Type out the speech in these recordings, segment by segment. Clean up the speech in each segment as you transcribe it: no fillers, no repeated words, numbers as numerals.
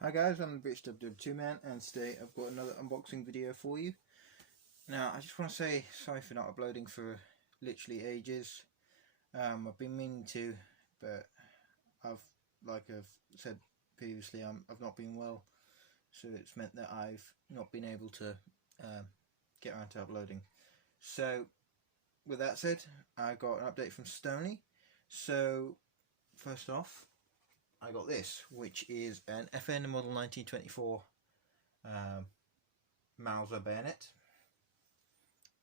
Hi guys, I'm the British WW2 Man, and today I've got another unboxing video for you. Now, I just want to say sorry for not uploading for literally ages. I've been meaning to, but like I've said previously, I've not been well, so it's meant that I've not been able to get around to uploading. So, with that said, I got an update from Stoneleigh. So, first off, I got this, which is an FN model 1924 Mauser bayonet.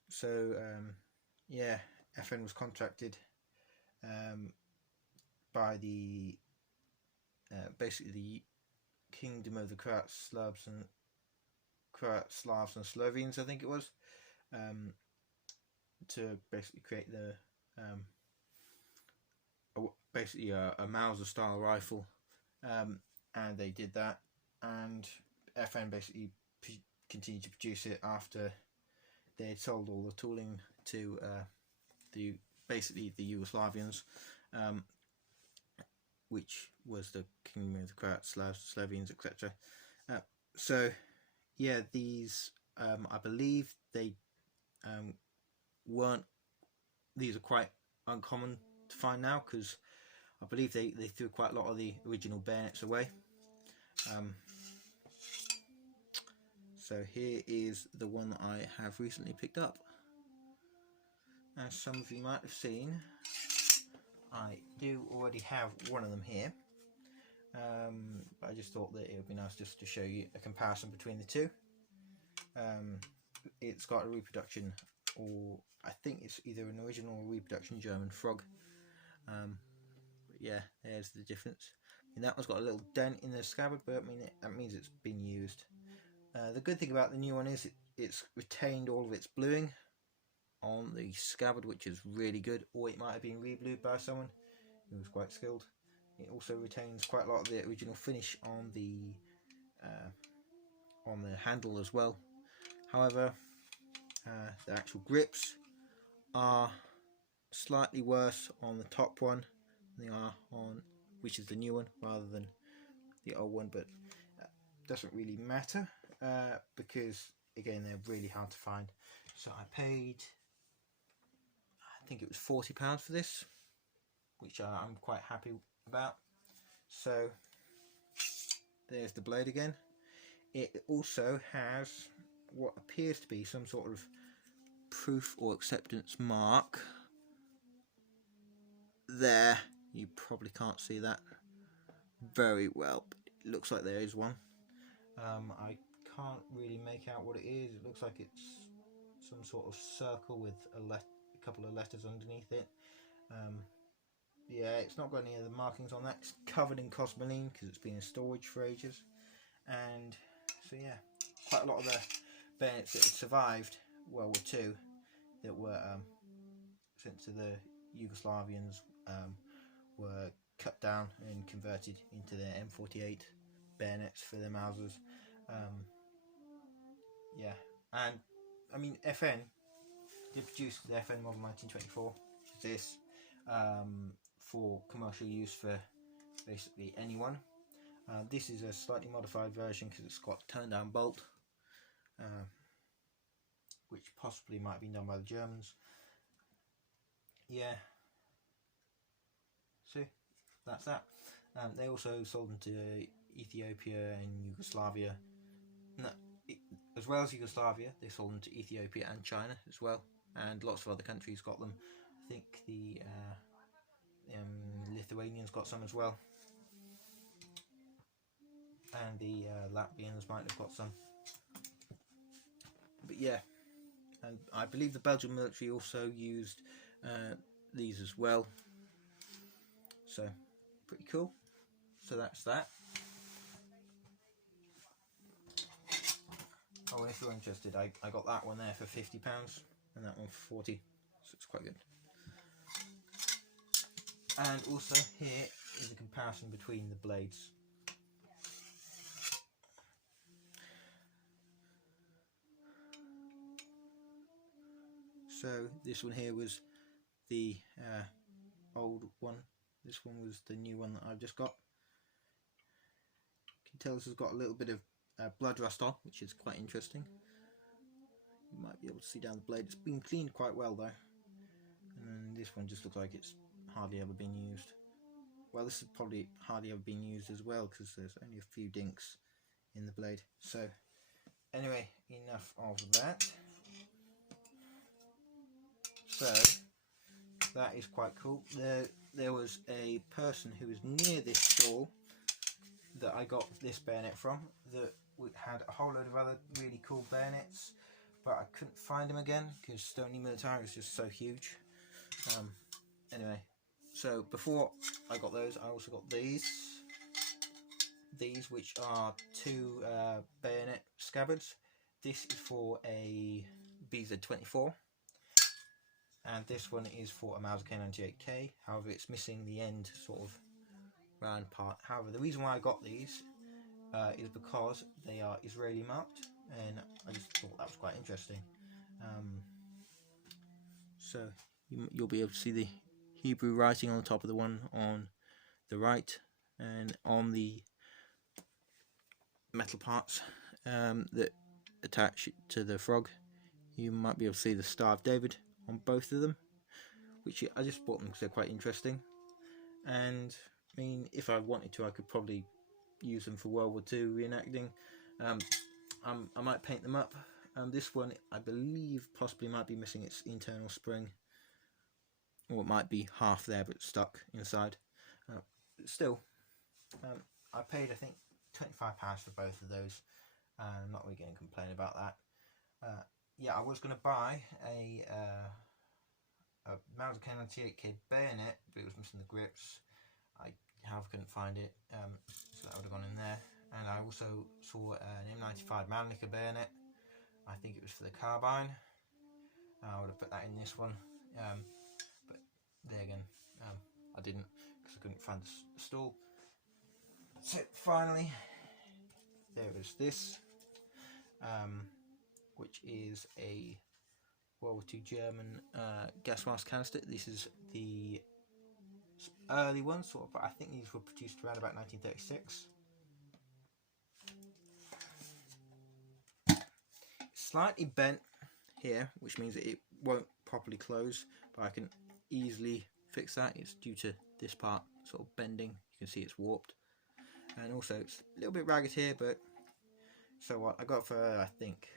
So yeah, FN was contracted by the basically the Kingdom of the Croats, Slavs and Slovenes, I think it was, to basically create the basically a Mauser style rifle, and they did that, and FN basically continued to produce it after they had sold all the tooling to basically the Yugoslavians, which was the Kingdom of the Croats, Slavs, Slovenes, etc. So yeah, these I believe they weren't. These are quite uncommon to find now, because I believe they threw quite a lot of the original bayonets away. So here is the one that I have recently picked up. As some of you might have seen, I do already have one of them here. But I just thought that it would be nice just to show you a comparison between the two. It's got a reproduction, or I think it's either an original or reproduction German frog. But yeah, there's the difference. And that one's got a little dent in the scabbard, but that means it's been used. The good thing about the new one is it's retained all of its bluing on the scabbard, which is really good, or it might have been re-blued by someone who was quite skilled. It also retains quite a lot of the original finish on the handle as well. However, the actual grips are slightly worse on the top one than they are on, which is the new one, rather than the old one, but doesn't really matter, because again, they're really hard to find. So I paid, I think it was £40 for this, which I'm quite happy about. So there's the blade again. It also has what appears to be some sort of proof or acceptance mark there. You probably can't see that very well, but it looks like there is one. I can't really make out what it is. It looks like it's some sort of circle with a couple of letters underneath it. Yeah, it's not got any of the markings on that. It's covered in cosmoline because it's been in storage for ages. And so yeah, quite a lot of the bayonets that had survived World War II that were sent to the Yugoslavians were cut down and converted into their M48 bayonets for their Mausers. Yeah, and I mean, FN did produce the FN model 1924, which is this, for commercial use for basically anyone. This is a slightly modified version because it's got a turn down bolt, which possibly might be done by the Germans. Yeah, so that's that. They also sold them to Ethiopia and Yugoslavia. No, as well as Yugoslavia, they sold them to Ethiopia and China as well, and lots of other countries got them. I think the Lithuanians got some as well, and the Latvians might have got some. But yeah, and I believe the Belgian military also used these as well. So pretty cool. So that's that. Oh, and if you're interested, I got that one there for £50 and that one for £40, so it's quite good. And also here is a comparison between the blades. So this one here was the old one. This one was the new one that I've just got. can tell this has got a little bit of blood rust on, which is quite interesting. You might be able to see down the blade. It's been cleaned quite well though. And this one just looks like it's hardly ever been used. Well, this has probably hardly ever been used as well, because there's only a few dinks in the blade. So anyway, enough of that. So that is quite cool. There was a person who was near this stall that I got this bayonet from, that had a whole load of other really cool bayonets, but I couldn't find them again because Stoneleigh Militaria is just so huge. Anyway, so before I got those, I also got these which are two bayonet scabbards. This is for a BZ-24, and this one is for a Mauser K98K. However, it's missing the end sort of round part. However, the reason why I got these is because they are Israeli marked, and I just thought that was quite interesting. So you'll be able to see the Hebrew writing on the top of the one on the right, and on the metal parts that attach to the frog, you might be able to see the Star of David on both of them, which I just bought them because they're quite interesting. And I mean, if I wanted to, I could probably use them for World War II reenacting. I might paint them up. This one, I believe, possibly might be missing its internal spring, or it might be half there but stuck inside. Still, I paid, I think, £25 for both of those. I'm not really going to complain about that. Yeah, I was going to buy a Mauser K98K bayonet, but it was missing the grips. I couldn't find it, so that would have gone in there. And I also saw an M95 Mannlicher bayonet. I think it was for the carbine. I would have put that in this one, but there again, I didn't, because I couldn't find the stall. So finally, there is this, which is a World War II German gas mask canister. This is the early one, sort of, but I think these were produced around about 1936. Slightly bent here, which means that it won't properly close, but I can easily fix that. It's due to this part sort of bending. You can see it's warped, and also it's a little bit ragged here, but so what I got for I think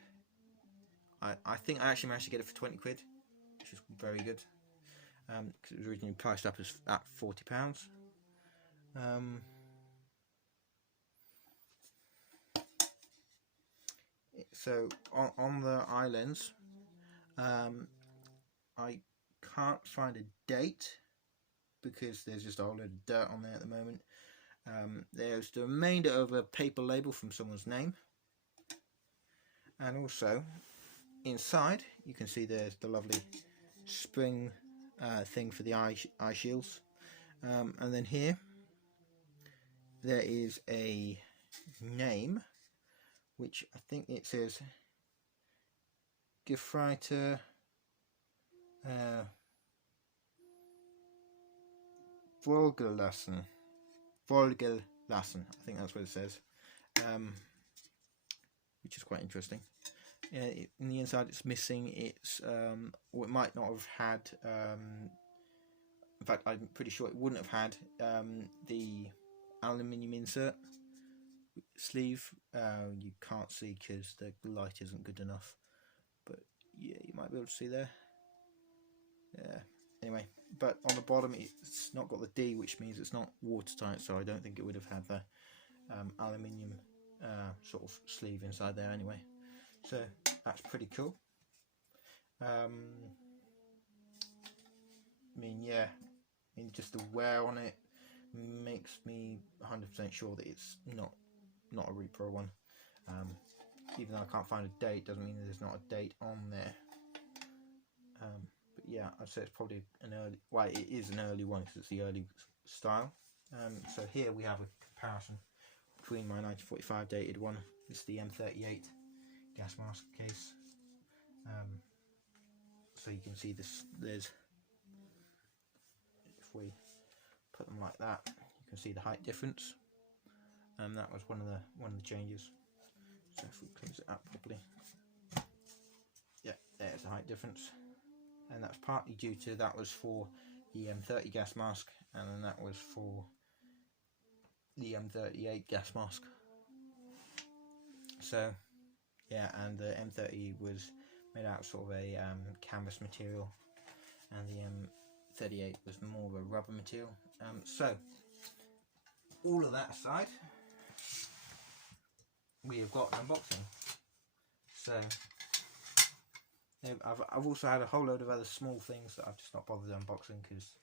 I actually managed to get it for 20 quid, which is very good, because it was originally priced up as at £40. So on the eye lens, I can't find a date because there's just a whole load of dirt on there at the moment. There's the remainder of a paper label from someone's name, and also inside you can see there's the lovely spring thing for the eye shields, and then here there is a name, which I think it says Gefreiter Volgelassen. I think that's what it says, which is quite interesting. In the inside it's missing its, or it might not have had, in fact I'm pretty sure it wouldn't have had the aluminium insert sleeve. You can't see because the light isn't good enough, but yeah, you might be able to see there. Yeah, anyway, but on the bottom it's not got the D, which means it's not watertight, so I don't think it would have had the aluminium sort of sleeve inside there anyway. So that's pretty cool. I mean, yeah, I mean, just the wear on it makes me 100% sure that it's not a repro one. Even though I can't find a date, doesn't mean there's not a date on there. But yeah, I'd say it's probably an early, well, it is an early one because it's the early style. So here we have a comparison between my 1945 dated one. This is the M38 gas mask case. So you can see this, there's, if we put them like that, you can see the height difference. That was one of the changes. So if we close it up properly, yeah, there's the height difference, and that's partly due to that was for the M30 gas mask, and then that was for the M38 gas mask. So yeah, and the M30 was made out of sort of a canvas material, and the M38 was more of a rubber material. So all of that aside, we have got an unboxing. So I've also had a whole load of other small things that I've just not bothered unboxing because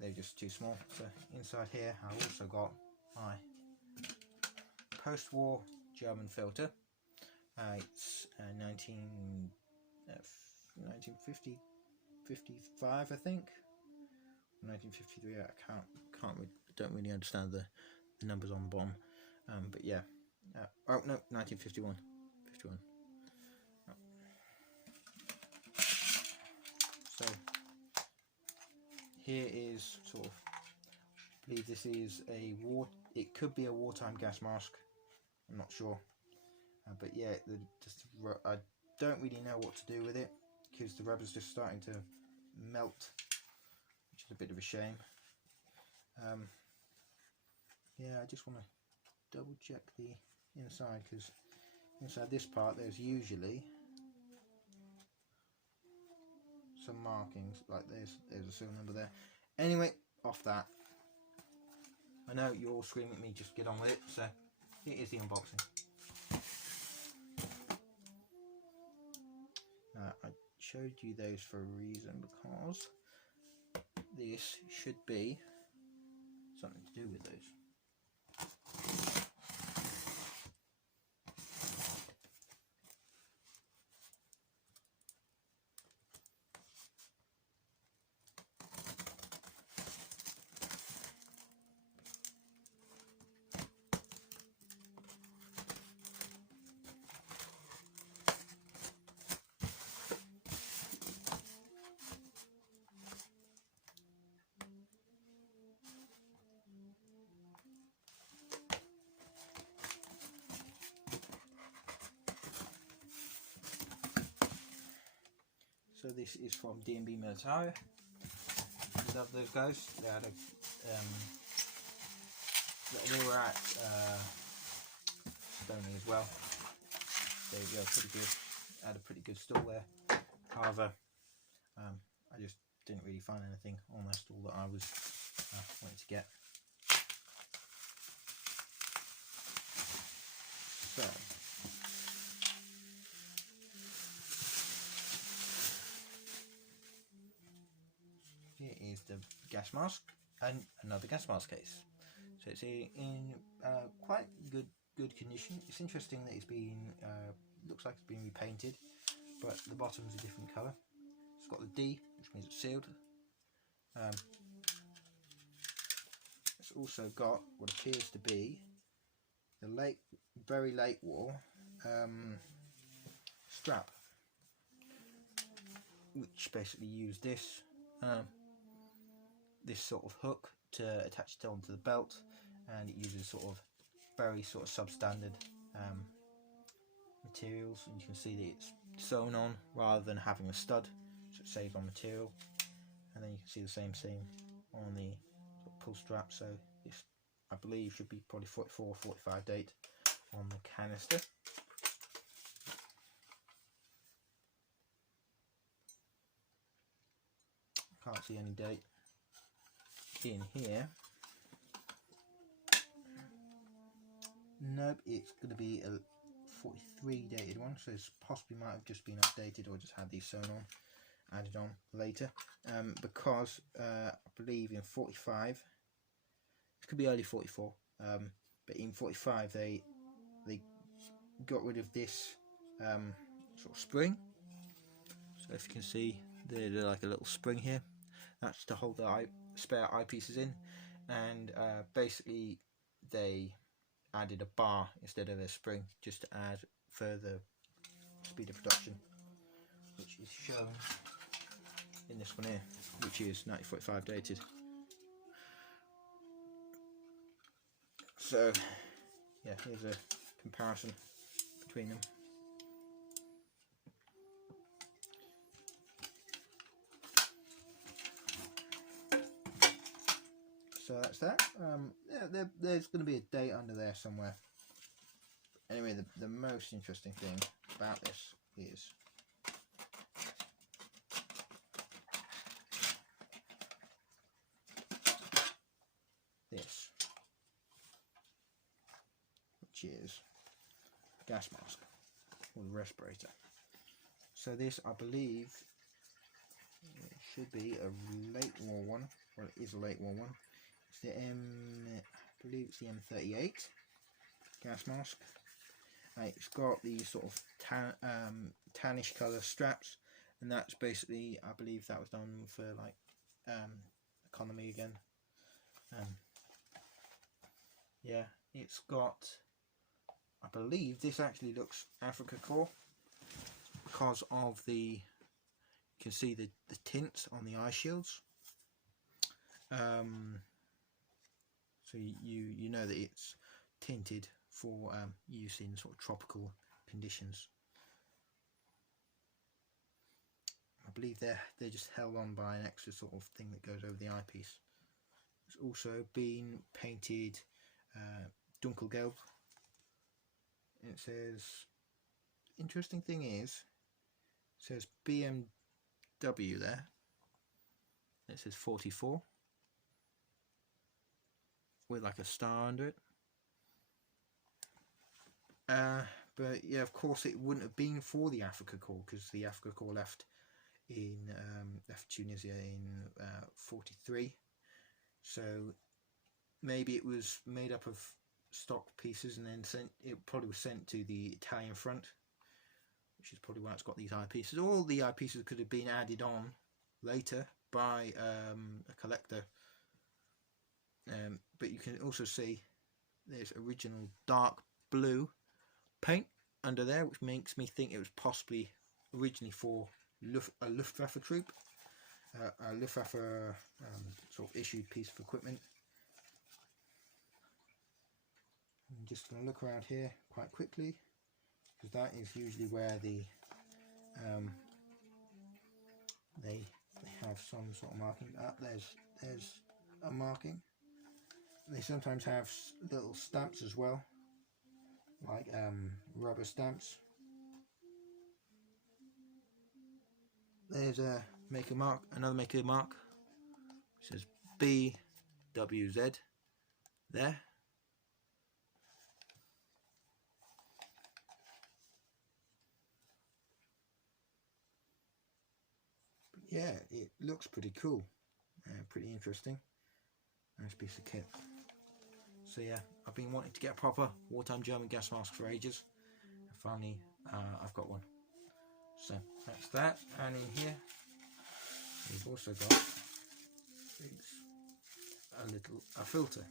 they're just too small. So inside here I've also got my post-war German filter. It's 1950, 55, I think. 1953. I don't really understand the numbers on the bottom. But yeah. Oh no, 1951. 51. Oh. So here is sort of, I believe this is it could be a wartime gas mask. I'm not sure. But yeah, I don't really know what to do with it because the rubber's just starting to melt, which is a bit of a shame. Yeah, I just want to double check the inside, because inside this part there's usually some markings, like there's a serial number there. Anyway, off that. I know you're all screaming at me, just get on with it, so here is the unboxing. I showed you those for a reason, because this should be something to do with those. So this is from Stoneleigh Militaria. Love those guys. They had they were at Stoneleigh as well. They were pretty good. Had a pretty good stall there. However, I just didn't really find anything on their stall that I was wanting to get. So. Here is the gas mask and another gas mask case. So it's in quite good condition. It's interesting that it's been looks like it's been repainted, but the bottom's a different colour. It's got the D, which means it's sealed. It's also got what appears to be the very late war strap, which basically used this sort of hook to attach it onto the belt, and it uses sort of very sort of substandard materials, and you can see that it's sewn on rather than having a stud, so it saves on material. And then you can see the same thing on the sort of pull strap. So this, I believe, should be probably 44, 45 date on the canister. Can't see any date in here. Nope, it's going to be a 43 dated one, so it's possibly might have just been updated or just had these sewn on, added on later. Because I believe in 45, it could be early 44, but in 45 they got rid of this sort of spring. So if you can see, there's like a little spring here. That's to hold the spare eyepieces in, and basically they added a bar instead of a spring just to add further speed of production, which is shown in this one here, which is 1945 dated. So yeah, here's a comparison between them. So that's that. Yeah, there's going to be a date under there somewhere. Anyway, the most interesting thing about this is this, which is gas mask or the respirator. So this, I believe, it should be a late war one. Well, it is a late war one. It's the I believe it's the M38 gas mask. It's got these sort of tannish colour straps, and that's basically, I believe that was done for like economy again. Yeah, it's got, I believe this actually looks Africa core because of the, you can see the tints on the eye shields. So you know that it's tinted for use in sort of tropical conditions. I believe they're just held on by an extra sort of thing that goes over the eyepiece. It's also been painted dunkelgelb. It says, interesting thing is, it says BMW there. It says 44 with like a star under it. But yeah, of course it wouldn't have been for the Africa Corps, because the Africa Corps left Tunisia in 43. So maybe it was made up of stock pieces and then sent. It probably was sent to the Italian front, which is probably why it's got these eyepieces. All the eyepieces could have been added on later by a collector. But you can also see there's original dark blue paint under there, which makes me think it was possibly originally for a Luftwaffe troop, a Luftwaffe sort of issued piece of equipment. I'm just going to look around here quite quickly, because that is usually where the they have some sort of marking. There's a marking. They sometimes have little stamps as well, like rubber stamps. There's a maker mark, another maker mark. It says BWZ there. But yeah, it looks pretty cool, pretty interesting. Nice piece of kit. So yeah, I've been wanting to get a proper wartime German gas mask for ages, and finally I've got one. So that's that. And in here we've also got a filter.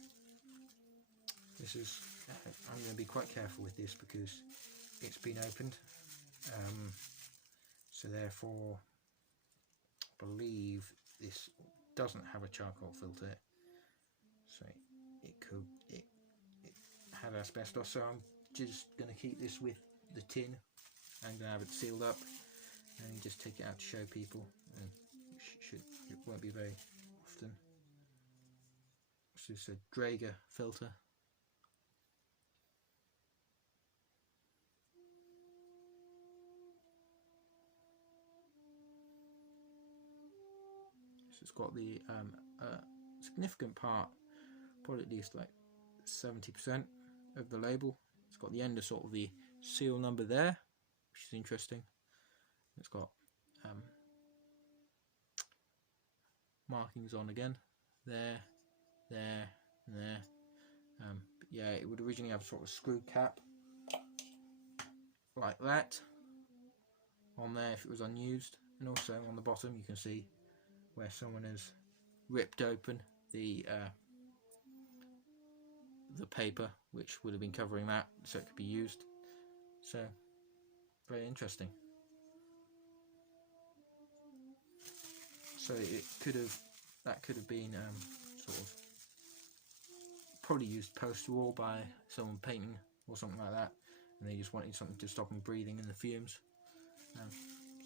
This is, I'm going to be quite careful with this because it's been opened, so therefore I believe this doesn't have a charcoal filter, so it had asbestos. So I'm just going to keep this with the tin. I'm going to have it sealed up and just take it out to show people, and it won't be very often. This is a Draeger filter. So it's got the significant part, probably at least like 70% of the label. It's got the end of sort of the seal number there, which is interesting. It's got markings on again, there, and there. But yeah, it would originally have a sort of screw cap like that on there if it was unused, and also on the bottom you can see where someone has ripped open the paper, which would have been covering that, so it could be used. So very interesting. So that could have been sort of probably used post-war by someone painting or something like that, and they just wanted something to stop them breathing in the fumes.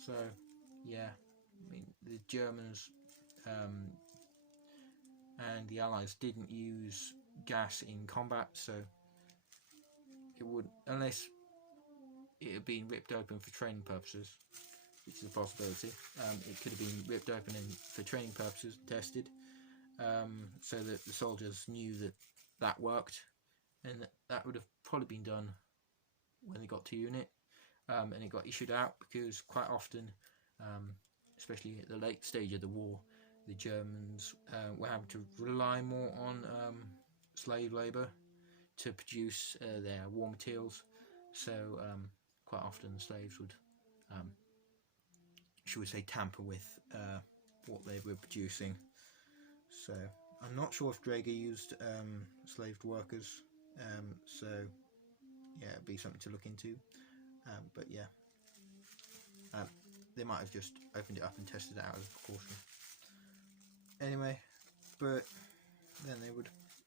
So yeah, I mean, the Germans and the Allies didn't use gas in combat, so it would, unless it had been ripped open for training purposes, which is a possibility. It could have been ripped open for training purposes, tested, so that the soldiers knew that worked, and that would have probably been done when they got to unit, and it got issued out, because quite often, especially at the late stage of the war, the Germans were having to rely more on slave labour to produce their war materials. So quite often the slaves would, should we say, tamper with what they were producing. So I'm not sure if Draeger used slave workers. So yeah, it'd be something to look into. But yeah, they might have just opened it up and tested it out as a precaution. Anyway, but then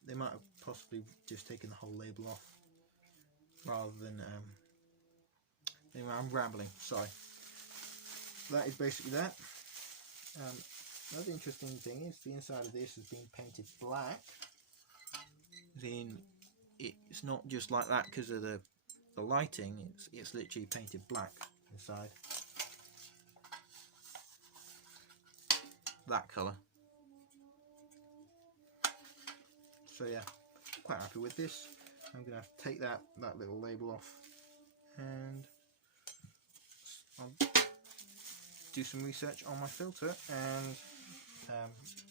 they might have possibly just taken the whole label off, rather than anyway, I'm rambling, sorry. That is basically that. Another interesting thing is the inside of this has been painted black. Then it's not just like that because of the lighting, it's literally painted black inside. That colour. So yeah, quite happy with this. I'm going to have to take that little label off, and I'll do some research on my filter, and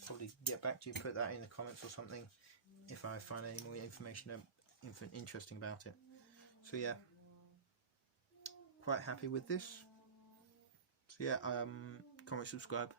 probably get back to you, put that in the comments or something if I find any more information interesting about it. So yeah, quite happy with this. So yeah, comment, subscribe,